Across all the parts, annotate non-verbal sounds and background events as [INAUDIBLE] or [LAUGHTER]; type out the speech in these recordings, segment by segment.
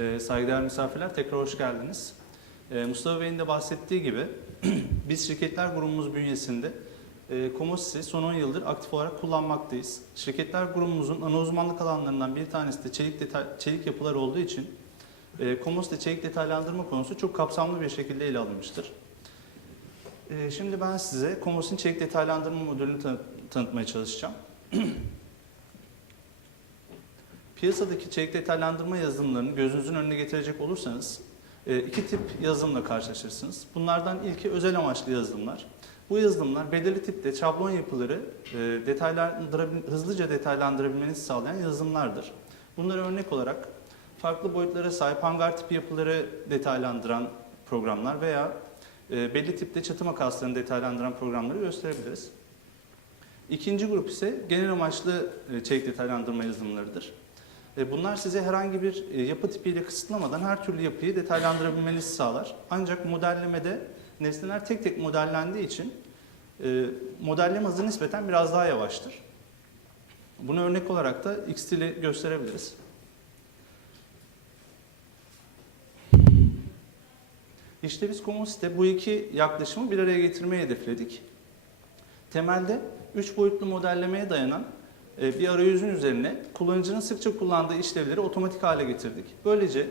Ee, saygıdeğer misafirler tekrar hoş geldiniz. Ee, Mustafa Bey'in de bahsettiği gibi [CLEARS THROAT] biz şirketler grubumuz bünyesinde e, Komosis'i son 10 yıldır aktif olarak kullanmaktayız. Şirketler grubumuzun ana uzmanlık alanlarından bir tanesi de çelik, detay, çelik yapılar olduğu için e, Komosis'te çelik detaylandırma konusu çok kapsamlı bir şekilde ele alınmıştır. E, şimdi ben size Komosis'in çelik detaylandırma modülünü tanı- tanıtmaya çalışacağım. [CLEARS THROAT] Piyasadaki çelik detaylandırma yazılımlarını gözünüzün önüne getirecek olursanız e, iki tip yazılımla karşılaşırsınız. Bunlardan ilki özel amaçlı yazılımlar. Bu yazılımlar belirli tipte şablon yapıları e, hızlıca detaylandırabilmenizi sağlayan yazılımlardır. Bunlara örnek olarak farklı boyutlara sahip hangar tipi yapıları detaylandıran programlar veya e, belli tipte çatı makaslarını detaylandıran programları gösterebiliriz. İkinci grup ise genel amaçlı çelik detaylandırma yazılımlarıdır. E, Bunlar size herhangi bir e, yapı tipiyle kısıtlamadan her türlü yapıyı detaylandırabilmenizi sağlar. Ancak modellemede nesneler tek tek modellendiği için e, modelleme hızı nispeten biraz daha yavaştır. Bunu örnek olarak da Xtil'i gösterebiliriz. İşte biz Comosite'de bu iki yaklaşımı bir araya getirmeyi hedefledik. Temelde 3 boyutlu modellemeye dayanan bir arayüzün üzerine kullanıcının sıkça kullandığı işlevleri otomatik hale getirdik. Böylece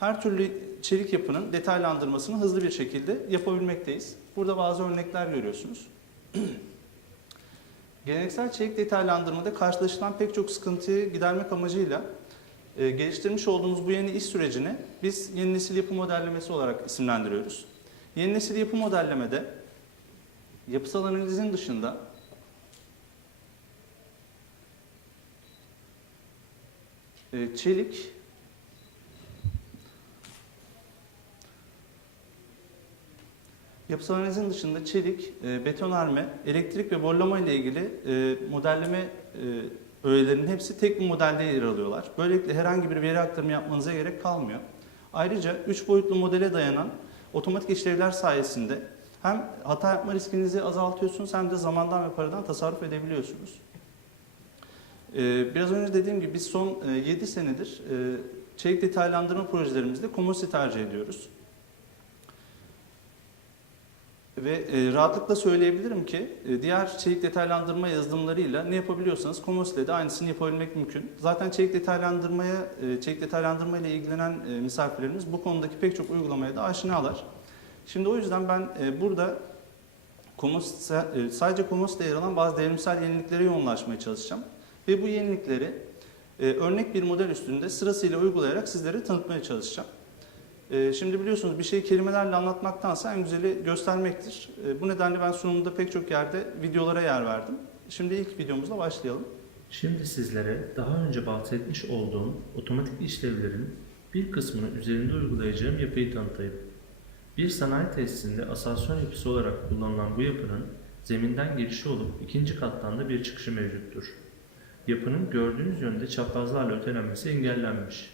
her türlü çelik yapının detaylandırmasını hızlı bir şekilde yapabilmekteyiz. Burada bazı örnekler görüyorsunuz. [CLEARS THROAT] Geleneksel çelik detaylandırmada karşılaşılan pek çok sıkıntıyı gidermek amacıyla e, geliştirmiş olduğumuz bu yeni iş sürecini biz yeni nesil yapı modellemesi olarak isimlendiriyoruz. Yeni nesil yapı modellemede yapısal analizin dışında e, çelik Yapısal analizin dışında çelik, e, betonarme, elektrik ve bollama ile ilgili e, modelleme e, öğelerinin hepsi tek bir modelde yer alıyorlar. Böylelikle herhangi bir veri aktarımı yapmanıza gerek kalmıyor. Ayrıca 3 boyutlu modele dayanan otomatik işlevler sayesinde hem hata yapma riskinizi azaltıyorsunuz hem de zamandan ve paradan tasarruf edebiliyorsunuz. E, biraz önce dediğim gibi biz son e, 7 senedir e, çelik detaylandırma projelerimizde Comosite tercih ediyoruz. Ve e, rahatlıkla söyleyebilirim ki e, diğer çelik detaylandırma yazılımlarıyla ne yapabiliyorsanız Comosite'de de aynısını yapabilmek mümkün. Zaten çelik detaylandırmaya, e, çelik detaylandırma ile ilgilenen e, misafirlerimiz bu konudaki pek çok uygulamaya da aşinalar. Şimdi o yüzden ben e, burada Comosite, e, sadece Comosite'de yer alan bazı devrimsel yeniliklere yoğunlaşmaya çalışacağım. Ve bu yenilikleri e, örnek bir model üstünde sırasıyla uygulayarak sizlere tanıtmaya çalışacağım. Ee, Şimdi biliyorsunuz bir şeyi kelimelerle anlatmaktansa en güzeli göstermektir. Ee, Bu nedenle ben sunumda pek çok yerde videolara yer verdim. Şimdi ilk videomuzla başlayalım. Şimdi sizlere daha önce bahsetmiş olduğum otomatik işlevlerin bir kısmını üzerinde uygulayacağım yapıyı tanıtayım. Bir sanayi tesisinde asansör yapısı olarak kullanılan bu yapının zeminden girişi olup ikinci kattan da bir çıkışı mevcuttur. Yapının gördüğünüz yönde çaprazlarla ötelenmesi engellenmiş.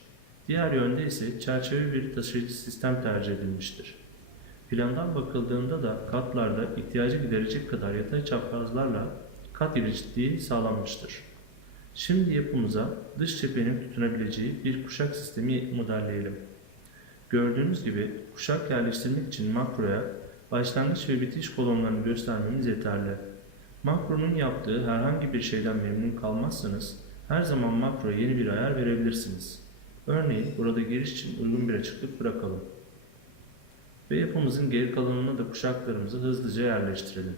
Diğer yönde ise çerçeve bir taşıyıcı sistem tercih edilmiştir. Plandan bakıldığında da katlarda ihtiyacı giderecek kadar yatay çaprazlarla kat genişliği sağlanmıştır. Şimdi yapımıza dış cephenin tutunabileceği bir kuşak sistemi modelleyelim. Gördüğünüz gibi kuşak yerleştirmek için makroya başlangıç ve bitiş kolonlarını göstermemiz yeterli. Makronun yaptığı herhangi bir şeyden memnun kalmazsanız her zaman makroya yeni bir ayar verebilirsiniz. Örneğin burada giriş için uygun bir açıklık bırakalım. Ve yapımızın geri kalanına da kuşaklarımızı hızlıca yerleştirelim.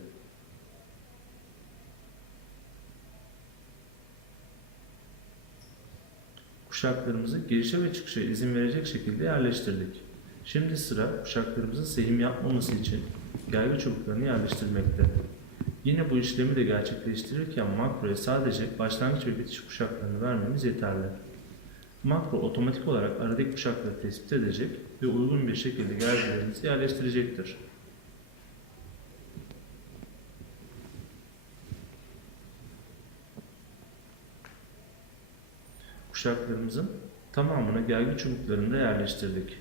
Kuşaklarımızı girişe ve çıkışa izin verecek şekilde yerleştirdik. Şimdi sıra kuşaklarımızın sehim yapmaması için gelgi çubuklarını yerleştirmekte. Yine bu işlemi de gerçekleştirirken makroya sadece başlangıç ve bitiş kuşaklarını vermemiz yeterli. Makro otomatik olarak aradaki kuşakları tespit edecek ve uygun bir şekilde gergilerimizi yerleştirecektir. Kuşaklarımızın tamamını gergi çubuklarında yerleştirdik.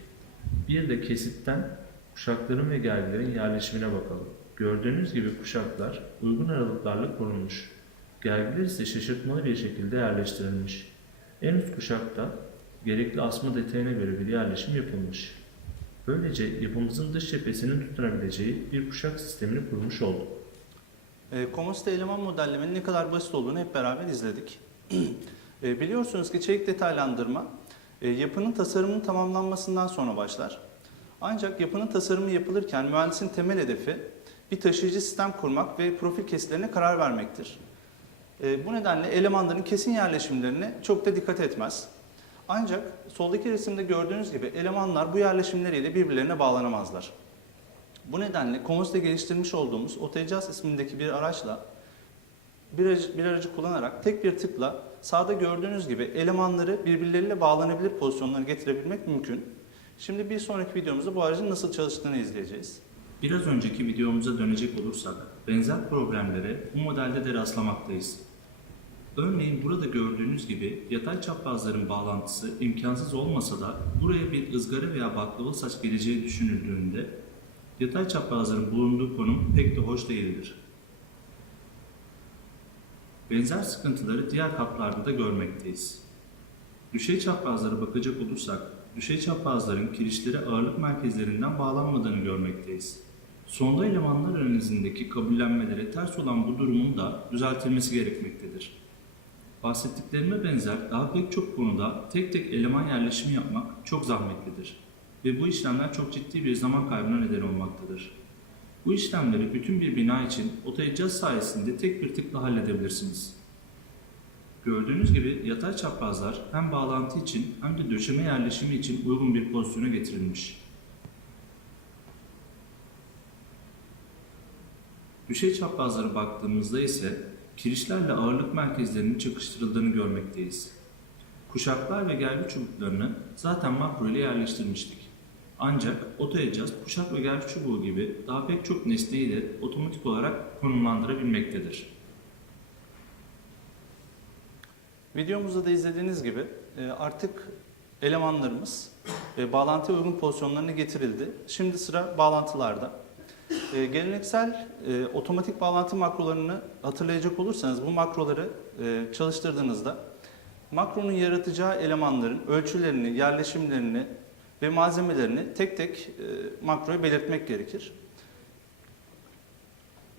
Bir de kesitten kuşakların ve gergilerin yerleşimine bakalım. Gördüğünüz gibi kuşaklar uygun aralıklarla korunmuş. Gergiler ise şaşırtmalı bir şekilde yerleştirilmiş. En üst kuşakta gerekli asma detayına göre bir yerleşim yapılmış. Böylece yapımızın dış cephesinin tutunabileceği bir kuşak sistemini kurmuş olduk. E, Komosite eleman modellemenin ne kadar basit olduğunu hep beraber izledik. [CLEARS THROAT] E, biliyorsunuz ki çelik detaylandırma e, yapının tasarımının tamamlanmasından sonra başlar. Ancak yapının tasarımı yapılırken mühendisin temel hedefi bir taşıyıcı sistem kurmak ve profil kesilerine karar vermektir. E, bu nedenle elemanların kesin yerleşimlerine çok da dikkat etmez. Ancak soldaki resimde gördüğünüz gibi elemanlar bu yerleşimleriyle birbirlerine bağlanamazlar. Bu nedenle Komos'ta geliştirmiş olduğumuz Otejaz ismindeki bir araçla bir aracı, bir aracı kullanarak tek bir tıkla sağda gördüğünüz gibi elemanları birbirleriyle bağlanabilir pozisyonlara getirebilmek mümkün. Şimdi bir sonraki videomuzda bu aracın nasıl çalıştığını izleyeceğiz. Biraz önceki videomuza dönecek olursak benzer problemlere bu modelde de rastlamaktayız. Örneğin burada gördüğünüz gibi yatay çaprazların bağlantısı imkansız olmasa da buraya bir ızgara veya baklava saç geleceği düşünüldüğünde yatay çaprazların bulunduğu konum pek de hoş değildir. Benzer sıkıntıları diğer hatlarda da görmekteyiz. Düşey çaprazlara bakacak olursak, düşey çaprazların kirişlere ağırlık merkezlerinden bağlanmadığını görmekteyiz. Sonda elemanlar analizindeki kabullenmelere ters olan bu durumun da düzeltilmesi gerekmektedir. Bahsettiklerime benzer daha pek çok konuda tek tek eleman yerleşimi yapmak çok zahmetlidir ve bu işlemler çok ciddi bir zaman kaybına neden olmaktadır. Bu işlemleri bütün bir bina için otoyacaz sayesinde tek bir tıkla halledebilirsiniz. Gördüğünüz gibi yatay çaprazlar hem bağlantı için hem de döşeme yerleşimi için uygun bir pozisyona getirilmiş. Düşey çaprazlara baktığımızda ise kirişlerle ağırlık merkezlerinin çakıştırıldığını görmekteyiz. Kuşaklar ve gergi çubuklarını zaten makro ile yerleştirmiştik. Ancak otoyacaz kuşak ve gergi çubuğu gibi daha pek çok nesneyi de otomatik olarak konumlandırabilmektedir. Videomuzda da izlediğiniz gibi e, artık elemanlarımız e, bağlantıya uygun pozisyonlarına getirildi. Şimdi sıra bağlantılarda. E, Geleneksel e, otomatik bağlantı makrolarını hatırlayacak olursanız bu makroları e, çalıştırdığınızda makronun yaratacağı elemanların ölçülerini, yerleşimlerini ve malzemelerini tek tek e, makroya belirtmek gerekir.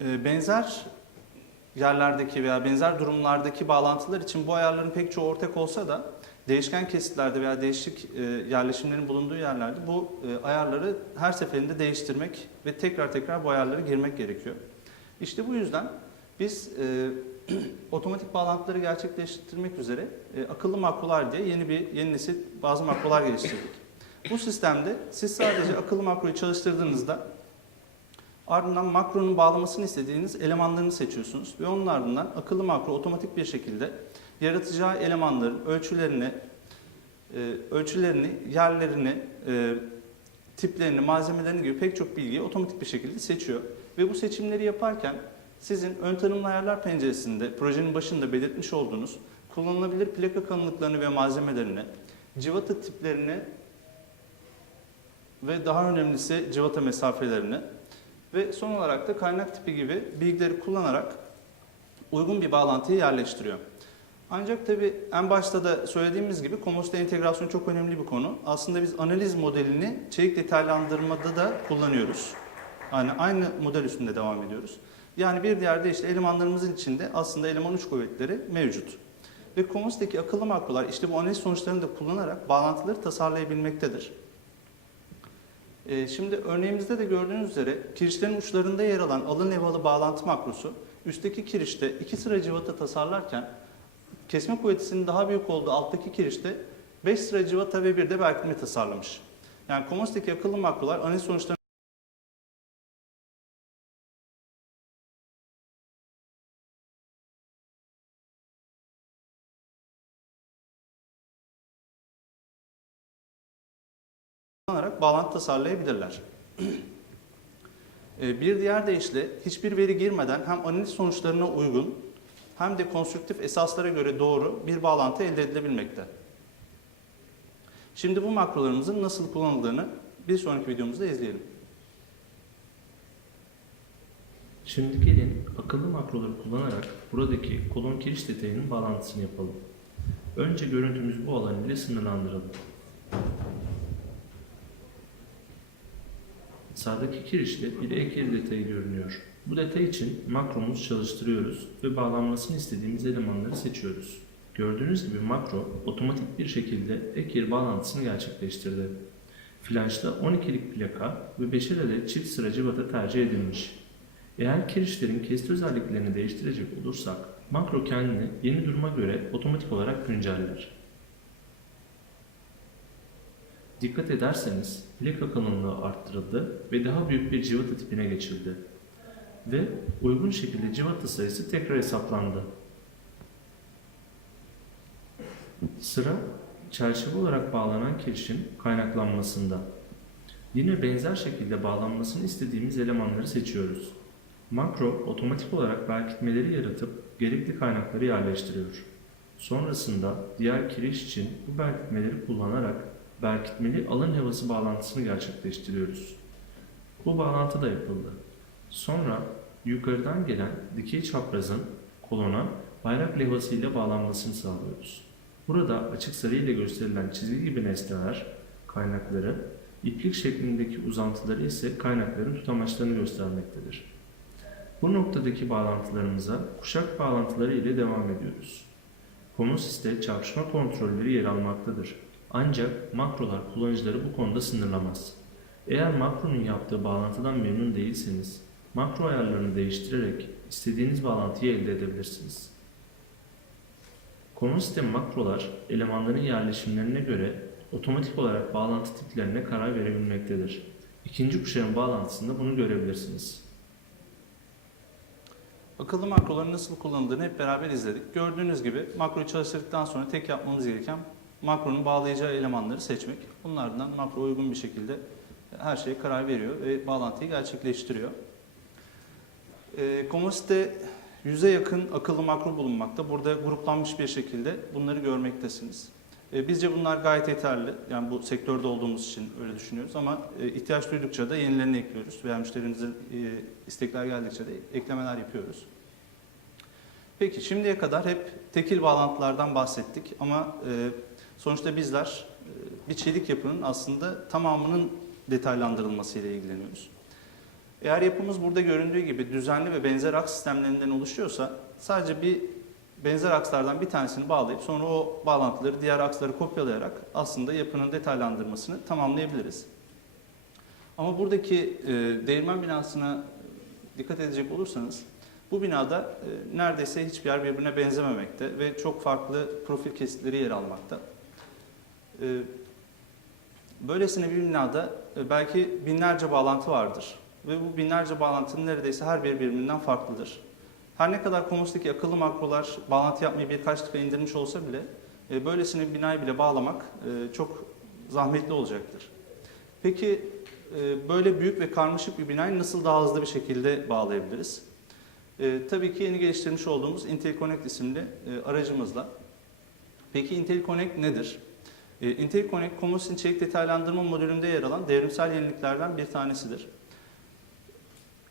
E, Benzer yerlerdeki veya benzer durumlardaki bağlantılar için bu ayarların pek çoğu ortak olsa da değişken kesitlerde veya değişik e, yerleşimlerin bulunduğu yerlerde bu e, ayarları her seferinde değiştirmek ve tekrar tekrar bu ayarları girmek gerekiyor. İşte bu yüzden biz e, [CLEARS THROAT] otomatik bağlantıları gerçekleştirmek üzere akıllı makrolar diye yeni bir yeni nesil bazı makrolar geliştirdik. Bu sistemde siz sadece akıllı makroyu çalıştırdığınızda Ardından makronun bağlamasını istediğiniz elemanlarını seçiyorsunuz ve onun ardından akıllı makro otomatik bir şekilde yaratacağı elemanların ölçülerini, e, ölçülerini, yerlerini, e, tiplerini, malzemelerini gibi pek çok bilgiyi otomatik bir şekilde seçiyor. Ve bu seçimleri yaparken sizin ön tanımlı ayarlar penceresinde projenin başında belirtmiş olduğunuz kullanılabilir plaka kalınlıklarını ve malzemelerini, civata tiplerini ve daha önemlisi civata mesafelerini ve son olarak da kaynak tipi gibi bilgileri kullanarak uygun bir bağlantıyı yerleştiriyor. Ancak tabi en başta da söylediğimiz gibi Comos'ta entegrasyon çok önemli bir konu. Aslında biz analiz modelini çelik detaylandırmada da kullanıyoruz. Yani aynı model üstünde devam ediyoruz. Yani bir diğer de işte elemanlarımızın içinde aslında eleman uç kuvvetleri mevcut. Ve Comos'taki akıllı makrolar işte bu analiz sonuçlarını da kullanarak bağlantıları tasarlayabilmektedir. Ee, Şimdi örneğimizde de gördüğünüz üzere kirişlerin uçlarında yer alan alın evalı bağlantı makrosu üstteki kirişte iki sıra cıvata tasarlarken kesme kuvvetisinin daha büyük olduğu alttaki kirişte 5 sıra cıvata ve bir de berkimi tasarlamış. Yani Comos'taki akıllı makrolar analiz sonuçlarını kullanarak bağlantı tasarlayabilirler. [CLEARS THROAT] Ee, Bir diğer deyişle hiçbir veri girmeden hem analiz sonuçlarına uygun hem de konstrüktif esaslara göre doğru bir bağlantı elde edilebilmekte. Şimdi bu makrolarımızın nasıl kullanıldığını bir sonraki videomuzda izleyelim. Şimdi gelin akıllı makroları kullanarak buradaki kolon kiriş detayının bağlantısını yapalım. Önce görüntümüz bu alan ile sınırlandıralım. Sağdaki kirişte bir ek yer detayı görünüyor. Bu detay için makromuzu çalıştırıyoruz ve bağlanmasını istediğimiz elemanları seçiyoruz. Gördüğünüz gibi makro otomatik bir şekilde ek yer bağlantısını gerçekleştirdi. Flanşta 12'lik plaka ve 5'er adet çift sıra cıvata tercih edilmiş. Eğer kirişlerin kesit özelliklerini değiştirecek olursak, makro kendini yeni duruma göre otomatik olarak günceller. Dikkat ederseniz plaka kalınlığı arttırıldı ve daha büyük bir cıvata tipine geçildi. Ve uygun şekilde cıvata sayısı tekrar hesaplandı. Sıra çerçeve olarak bağlanan kirişin kaynaklanmasında. Yine benzer şekilde bağlanmasını istediğimiz elemanları seçiyoruz. Makro otomatik olarak berkitmeleri yaratıp gerekli kaynakları yerleştiriyor. Sonrasında diğer kiriş için bu berkitmeleri kullanarak berkitmeli alın havası bağlantısını gerçekleştiriyoruz. Bu bağlantı da yapıldı. Sonra yukarıdan gelen dikey çaprazın kolona bayrak levhası ile bağlanmasını sağlıyoruz. Burada açık sarı ile gösterilen çizgi gibi nesneler kaynakları, iplik şeklindeki uzantıları ise kaynakların tutamaçlarını göstermektedir. Bu noktadaki bağlantılarımıza kuşak bağlantıları ile devam ediyoruz. Komosiste çarpışma kontrolleri yer almaktadır. Ancak makrolar kullanıcıları bu konuda sınırlamaz. Eğer makronun yaptığı bağlantıdan memnun değilseniz, makro ayarlarını değiştirerek istediğiniz bağlantıyı elde edebilirsiniz. Konu sistemi makrolar elemanların yerleşimlerine göre otomatik olarak bağlantı tiplerine karar verebilmektedir. İkinci kuşağın bağlantısında bunu görebilirsiniz. Akıllı makroların nasıl kullanıldığını hep beraber izledik. Gördüğünüz gibi makroyu çalıştırdıktan sonra tek yapmamız gereken makronun bağlayacağı elemanları seçmek. Bunlardan makro uygun bir şekilde her şeye karar veriyor ve bağlantıyı gerçekleştiriyor. E, Komosite yüze yakın akıllı makro bulunmakta. Burada gruplanmış bir şekilde bunları görmektesiniz. E, bizce bunlar gayet yeterli. Yani bu sektörde olduğumuz için öyle düşünüyoruz ama e, ihtiyaç duydukça da yenilerini ekliyoruz. Veya müşterimizin e, istekler geldikçe de eklemeler yapıyoruz. Peki şimdiye kadar hep tekil bağlantılardan bahsettik ama e, sonuçta bizler bir çelik yapının aslında tamamının detaylandırılması ile ilgileniyoruz. Eğer yapımız burada göründüğü gibi düzenli ve benzer aks sistemlerinden oluşuyorsa sadece bir benzer akslardan bir tanesini bağlayıp sonra o bağlantıları diğer aksları kopyalayarak aslında yapının detaylandırmasını tamamlayabiliriz. Ama buradaki e, değirmen binasına dikkat edecek olursanız bu binada e, neredeyse hiçbir yer birbirine benzememekte ve çok farklı profil kesitleri yer almakta. E, böylesine bir binada e, belki binlerce bağlantı vardır ve bu binlerce bağlantının neredeyse her biri birbirinden farklıdır. Her ne kadar Komos'taki akıllı makrolar bağlantı yapmayı birkaç dakika indirmiş olsa bile e, böylesine binayı bile bağlamak e, çok zahmetli olacaktır. Peki e, böyle büyük ve karmaşık bir binayı nasıl daha hızlı bir şekilde bağlayabiliriz? E, tabii ki yeni geliştirmiş olduğumuz IntelliConnect isimli e, aracımızla. Peki IntelliConnect nedir? E, IntelliConnect, Comos'un içerik detaylandırma modülünde yer alan devrimsel yeniliklerden bir tanesidir.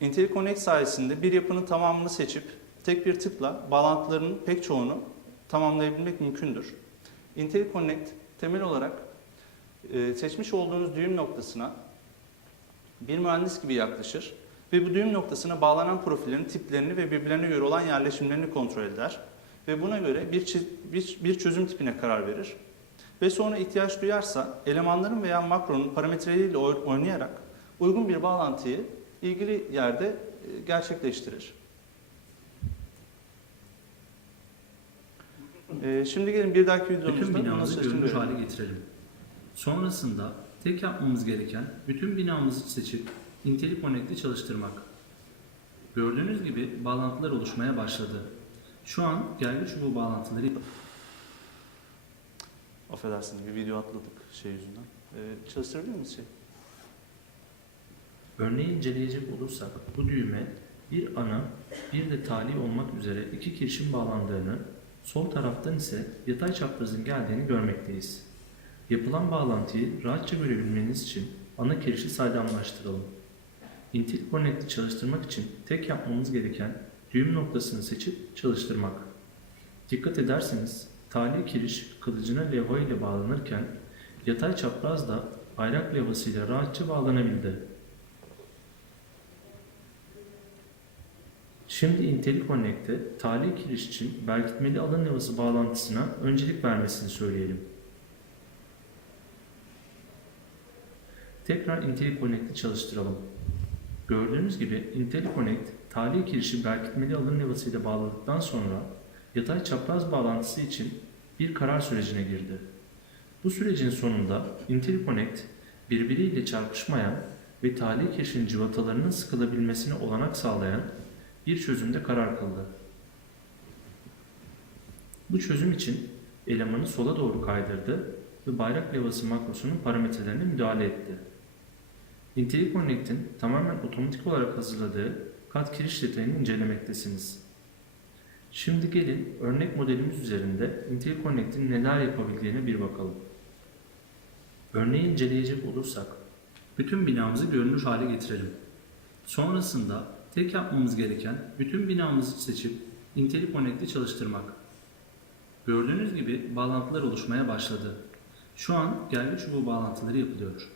IntelliConnect sayesinde bir yapının tamamını seçip tek bir tıkla bağlantılarının pek çoğunu tamamlayabilmek mümkündür. IntelliConnect temel olarak e, seçmiş olduğunuz düğüm noktasına bir mühendis gibi yaklaşır ve bu düğüm noktasına bağlanan profillerin tiplerini ve birbirlerine göre olan yerleşimlerini kontrol eder ve buna göre bir, bir, bir çözüm tipine karar verir. Ve sonra ihtiyaç duyarsa elemanların veya makronun parametreleriyle oy- oynayarak uygun bir bağlantıyı ilgili yerde e, gerçekleştirir. E, Şimdi gelin bir dahaki Bütün videomuzda bunu binamızı nasıl görünür hale getirelim. Sonrasında tek yapmamız gereken bütün binamızı seçip IntelliConnect'i çalıştırmak. Gördüğünüz gibi bağlantılar oluşmaya başladı. Şu an gergi çubuğu bağlantıları Affedersiniz bir video atladık şey yüzünden. E, çalıştırabilir miyiz şey? Örneği inceleyecek olursak bu düğme bir ana bir de tali olmak üzere iki kirişin bağlandığını, sol taraftan ise yatay çaprazın geldiğini görmekteyiz. Yapılan bağlantıyı rahatça görebilmeniz için ana kirişi saydamlaştıralım. IntelliConnect'i çalıştırmak için tek yapmamız gereken düğüm noktasını seçip çalıştırmak. Dikkat ederseniz tali kiriş kılıcına levha ile bağlanırken yatay çapraz da bayrak levhasıyla rahatça bağlanabildi. Şimdi IntelliConnect'te tali kiriş için belgitmeli alın levhası bağlantısına öncelik vermesini söyleyelim. Tekrar IntelliConnect'i çalıştıralım. Gördüğünüz gibi IntelliConnect tali kirişi berkitmeli alın levhasıyla bağladıktan sonra yatay çapraz bağlantısı için bir karar sürecine girdi. Bu sürecin sonunda IntelliConnect birbiriyle çarpışmayan ve tali kirişin cıvatalarının sıkılabilmesine olanak sağlayan bir çözümde karar kıldı. Bu çözüm için elemanı sola doğru kaydırdı ve bayrak levhası makrosunun parametrelerine müdahale etti. IntelliConnect'in tamamen otomatik olarak hazırladığı kat kiriş detayını incelemektesiniz. Şimdi gelin örnek modelimiz üzerinde IntelliConnect'in neler yapabildiğine bir bakalım. Örneği inceleyecek olursak, bütün binamızı görünür hale getirelim. Sonrasında tek yapmamız gereken bütün binamızı seçip IntelliConnect'i çalıştırmak. Gördüğünüz gibi bağlantılar oluşmaya başladı. Şu an gelgi çubuğu bağlantıları yapılıyor.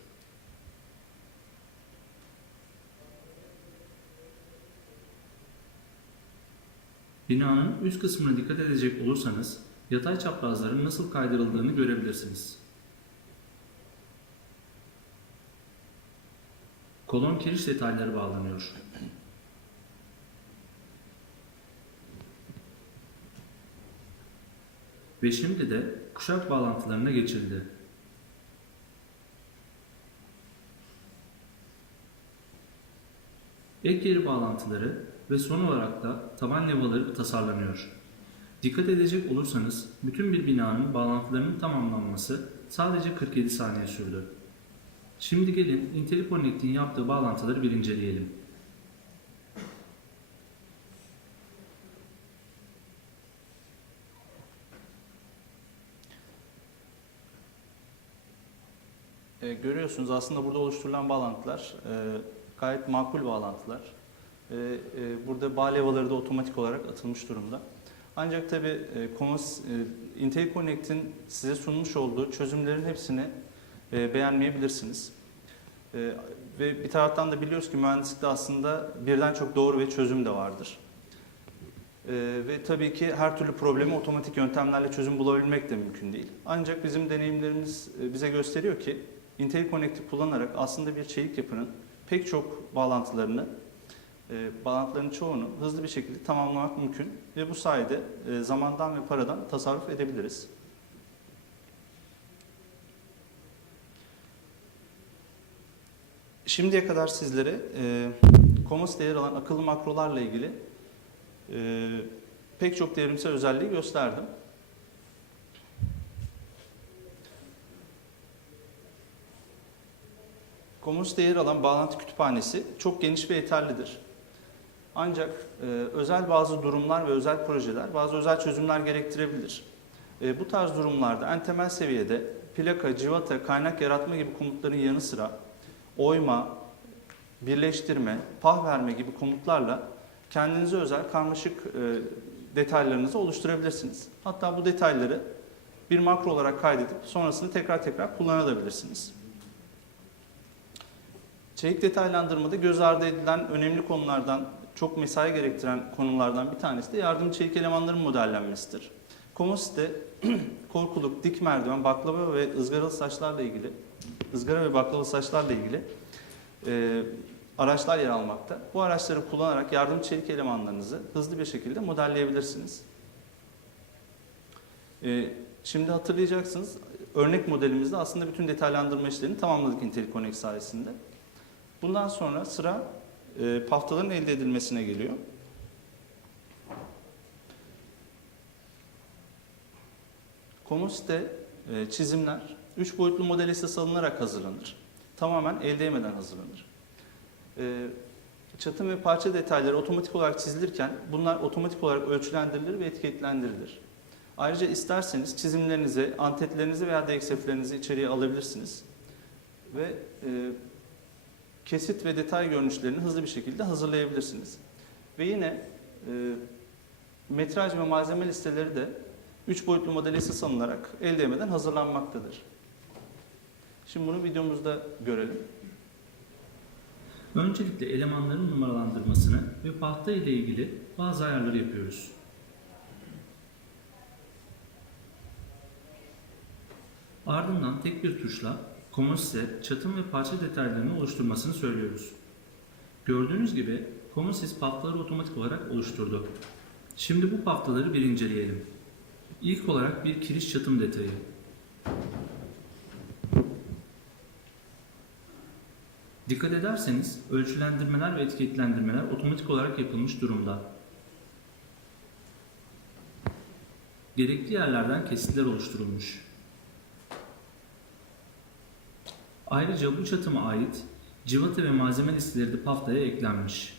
Binanın üst kısmına dikkat edecek olursanız yatay çaprazların nasıl kaydırıldığını görebilirsiniz. Kolon kiriş detayları bağlanıyor. Ve şimdi de kuşak bağlantılarına geçildi. Ek geri bağlantıları ve son olarak da taban levhaları tasarlanıyor. Dikkat edecek olursanız bütün bir binanın bağlantılarının tamamlanması sadece 47 saniye sürdü. Şimdi gelin IntelliConnect'in yaptığı bağlantıları bir inceleyelim. E, görüyorsunuz aslında burada oluşturulan bağlantılar e, gayet makul bağlantılar. E, e, burada bağ levhaları da otomatik olarak atılmış durumda. Ancak tabi e, Comos, e, IntelliConnect'in size sunmuş olduğu çözümlerin hepsini e, beğenmeyebilirsiniz. E, ve bir taraftan da biliyoruz ki mühendislikte aslında birden çok doğru ve çözüm de vardır. E, ve tabii ki her türlü problemi otomatik yöntemlerle çözüm bulabilmek de mümkün değil. Ancak bizim deneyimlerimiz e, bize gösteriyor ki IntelliConnect'i kullanarak aslında bir çelik yapının pek çok bağlantılarını, e, bağlantıların çoğunu hızlı bir şekilde tamamlamak mümkün ve bu sayede e, zamandan ve paradan tasarruf edebiliriz. Şimdiye kadar sizlere e, Comos'ta yer alan akıllı makrolarla ilgili e, pek çok devrimsel özelliği gösterdim. Comos'ta yer alan bağlantı kütüphanesi çok geniş ve yeterlidir. Ancak e, özel bazı durumlar ve özel projeler bazı özel çözümler gerektirebilir. E, bu tarz durumlarda en temel seviyede plaka, civata, kaynak yaratma gibi komutların yanı sıra oyma, birleştirme, pah verme gibi komutlarla kendinize özel karmaşık e, detaylarınızı oluşturabilirsiniz. Hatta bu detayları bir makro olarak kaydedip sonrasında tekrar tekrar kullanabilirsiniz. Çelik detaylandırmada göz ardı edilen önemli konulardan, çok mesai gerektiren konulardan bir tanesi de yardımcı çelik elemanların modellenmesidir. Komosite, [CLEARS THROAT] korkuluk, dik merdiven, baklava ve ızgaralı saçlarla ilgili, ızgara ve baklava saçlarla ilgili e, araçlar yer almakta. Bu araçları kullanarak yardımcı çelik elemanlarınızı hızlı bir şekilde modelleyebilirsiniz. E, şimdi hatırlayacaksınız, örnek modelimizde aslında bütün detaylandırma işlerini tamamladık IntelliConnect sayesinde. Bundan sonra sıra e, paftaların elde edilmesine geliyor. Komosite e, çizimler 3 boyutlu model esas alınarak hazırlanır. Tamamen el değmeden hazırlanır. E, çatım ve parça detayları otomatik olarak çizilirken bunlar otomatik olarak ölçülendirilir ve etiketlendirilir. Ayrıca isterseniz çizimlerinizi, antetlerinizi veya DXF'lerinizi içeriye alabilirsiniz. Ve e, kesit ve detay görünüşlerini hızlı bir şekilde hazırlayabilirsiniz. Ve yine e, metraj ve malzeme listeleri de 3 boyutlu model esas alınarak el değmeden hazırlanmaktadır. Şimdi bunu videomuzda görelim. Öncelikle elemanların numaralandırmasını ve pahta ile ilgili bazı ayarları yapıyoruz. Ardından tek bir tuşla Comosis'e çatım ve parça detaylarını oluşturmasını söylüyoruz. Gördüğünüz gibi Comosis paftaları otomatik olarak oluşturdu. Şimdi bu paftaları bir inceleyelim. İlk olarak bir kiriş çatım detayı. Dikkat ederseniz ölçülendirmeler ve etiketlendirmeler otomatik olarak yapılmış durumda. Gerekli yerlerden kesitler oluşturulmuş. Ayrıca bu çatıma ait cıvata ve malzeme listeleri de paftaya eklenmiş.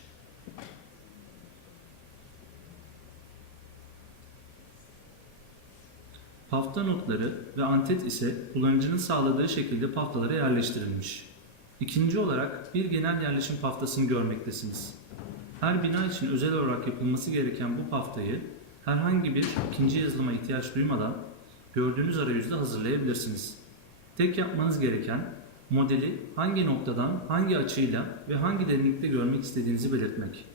Pafta notları ve antet ise kullanıcının sağladığı şekilde paftalara yerleştirilmiş. İkinci olarak bir genel yerleşim paftasını görmektesiniz. Her bina için özel olarak yapılması gereken bu paftayı herhangi bir ikinci yazılıma ihtiyaç duymadan gördüğünüz arayüzde hazırlayabilirsiniz. Tek yapmanız gereken modeli hangi noktadan, hangi açıyla ve hangi derinlikte görmek istediğinizi belirtmek.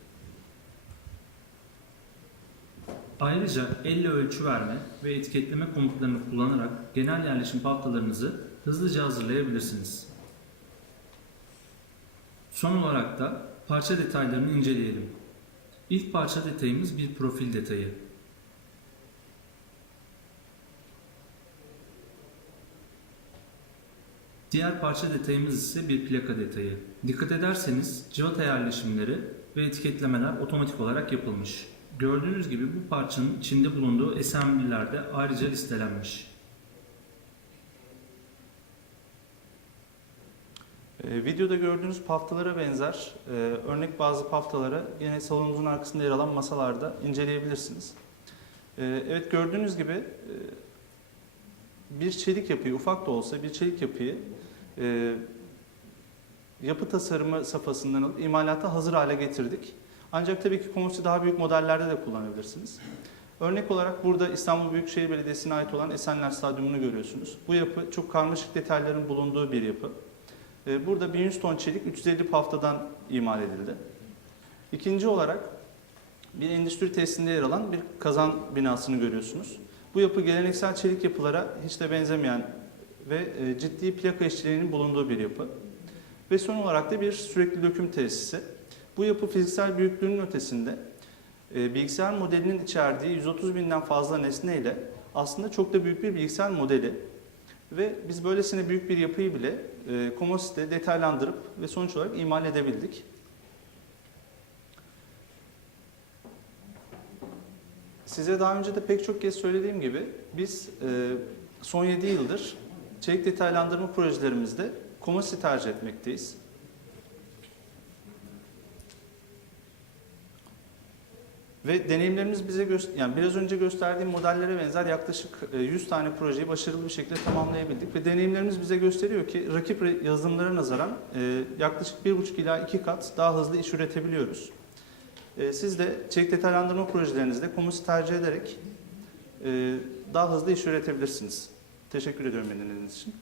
Ayrıca elle ölçü verme ve etiketleme komutlarını kullanarak genel yerleşim paftalarınızı hızlıca hazırlayabilirsiniz. Son olarak da parça detaylarını inceleyelim. İlk parça detayımız bir profil detayı. Diğer parça detayımız ise bir plaka detayı. Dikkat ederseniz cıvata yerleşimleri ve etiketlemeler otomatik olarak yapılmış. Gördüğünüz gibi bu parçanın içinde bulunduğu assembly'ler de ayrıca listelenmiş. Ee, videoda gördüğünüz paftalara benzer e, örnek bazı paftaları yine salonumuzun arkasında yer alan masalarda inceleyebilirsiniz. Ee, evet gördüğünüz gibi e, bir çelik yapıyı ufak da olsa bir çelik yapıyı e, yapı tasarımı safhasından alıp imalata hazır hale getirdik. Ancak tabii ki komosi daha büyük modellerde de kullanabilirsiniz. Örnek olarak burada İstanbul Büyükşehir Belediyesi'ne ait olan Esenler Stadyumu'nu görüyorsunuz. Bu yapı çok karmaşık detayların bulunduğu bir yapı. Ee, Burada 1100 ton çelik 350 paftadan imal edildi. İkinci olarak bir endüstri tesisinde yer alan bir kazan binasını görüyorsunuz. Bu yapı geleneksel çelik yapılara hiç de benzemeyen ve e, ciddi plaka işçiliğinin bulunduğu bir yapı. Ve son olarak da bir sürekli döküm tesisi. Bu yapı fiziksel büyüklüğünün ötesinde e, bilgisayar modelinin içerdiği 130 binden fazla nesneyle aslında çok da büyük bir bilgisayar modeli. Ve biz böylesine büyük bir yapıyı bile e, Comosite'de detaylandırıp ve sonuç olarak imal edebildik. Size daha önce de pek çok kez söylediğim gibi biz e, son 7 yıldır çelik detaylandırma projelerimizde Comosite tercih etmekteyiz. Ve deneyimlerimiz bize yani biraz önce gösterdiğim modellere benzer yaklaşık e, 100 tane projeyi başarılı bir şekilde tamamlayabildik ve deneyimlerimiz bize gösteriyor ki rakip yazılımlara nazaran e, yaklaşık 1,5 ila 2 kat daha hızlı iş üretebiliyoruz. E, Siz de çelik detaylandırma projelerinizde Comosite tercih ederek e, daha hızlı iş üretebilirsiniz. Teşekkür ediyorum dinlediğiniz için.